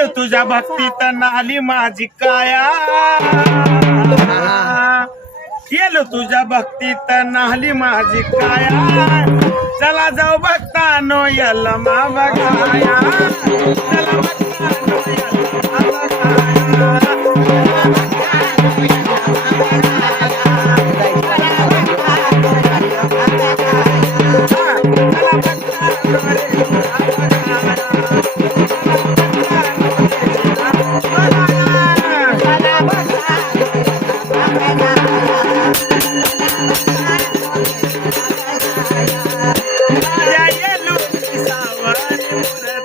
झालो तुझ्या भक्तीत नाली माझी काया. केलो तुझ्या भक्तीत नाली माझी काया. चला जाऊ भक्तानो याला मा बघाया चला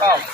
Stop.